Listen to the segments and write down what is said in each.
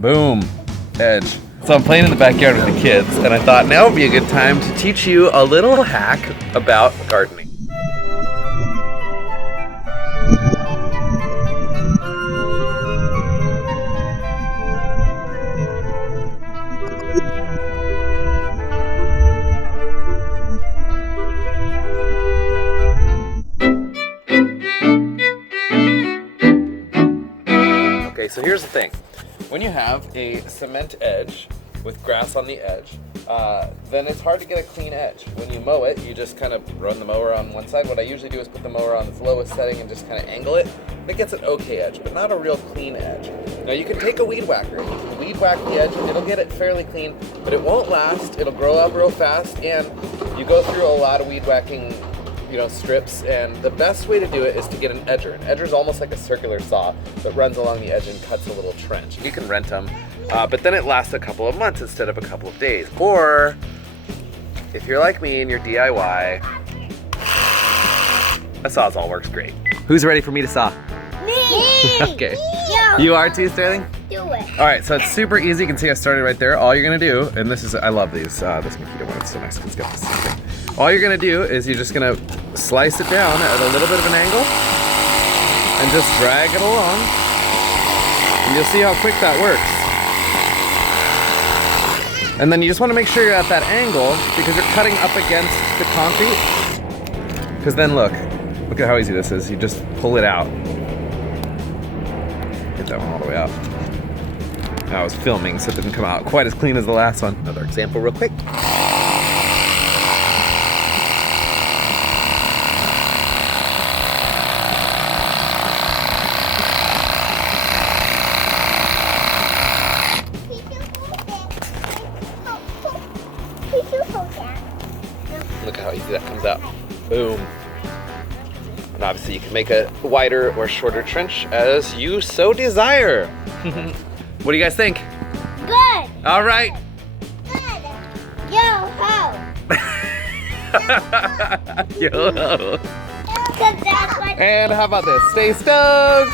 Boom. Edge. So I'm playing in the backyard with the kids, and I thought now would be a good time to teach you a little hack about gardening. Okay, so here's the thing. When you have a cement edge with grass on the edge, then it's hard to get a clean edge. When you mow it, you just kind of run the mower on one side. What I usually do is put the mower on its lowest setting and just kind of angle it. It gets an okay edge, but not a real clean edge. Now you can take a weed whacker, you can weed whack the edge, and it'll get it fairly clean, but it won't last, it'll grow up real fast, and you go through a lot of weed whacking strips, and the best way to do it is to get an edger. An edger is almost like a circular saw that runs along the edge and cuts a little trench. You can rent them, but then it lasts a couple of months instead of a couple of days. Or, if you're like me and you're DIY, a Sawzall works great. Who's ready for me to saw? Me! Okay. You are too, Sterling? Do it. All right, so it's super easy. You can see I started right there. All you're gonna do, and this is, I love these, this mosquito one, it's so nice because it's got this thing. All you're gonna do is you're just gonna slice it down at a little bit of an angle and just drag it along. And you'll see how quick that works. And then you just wanna make sure you're at that angle because you're cutting up against the concrete. Because then look at how easy this is. You just pull it out. Get that one all the way out. I was filming, so it didn't come out quite as clean as the last one. Another example real quick. Look how easy that comes out. Boom. And obviously you can make a wider or shorter trench as you so desire. What do you guys think? Good. All right. Good. Yo ho. Yo ho. Because that's what. And how about this? Stay stoked.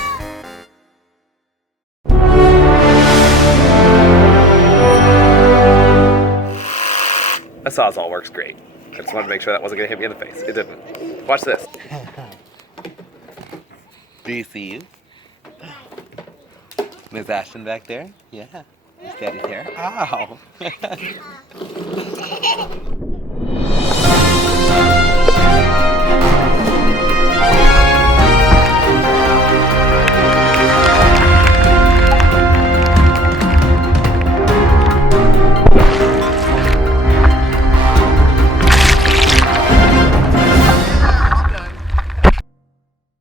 A Sawzall works great. I just wanted to make sure that wasn't gonna hit me in the face. It didn't. Watch this. Do you see you? Miss Ashton back there? Yeah. Is Daddy's hair? Ow!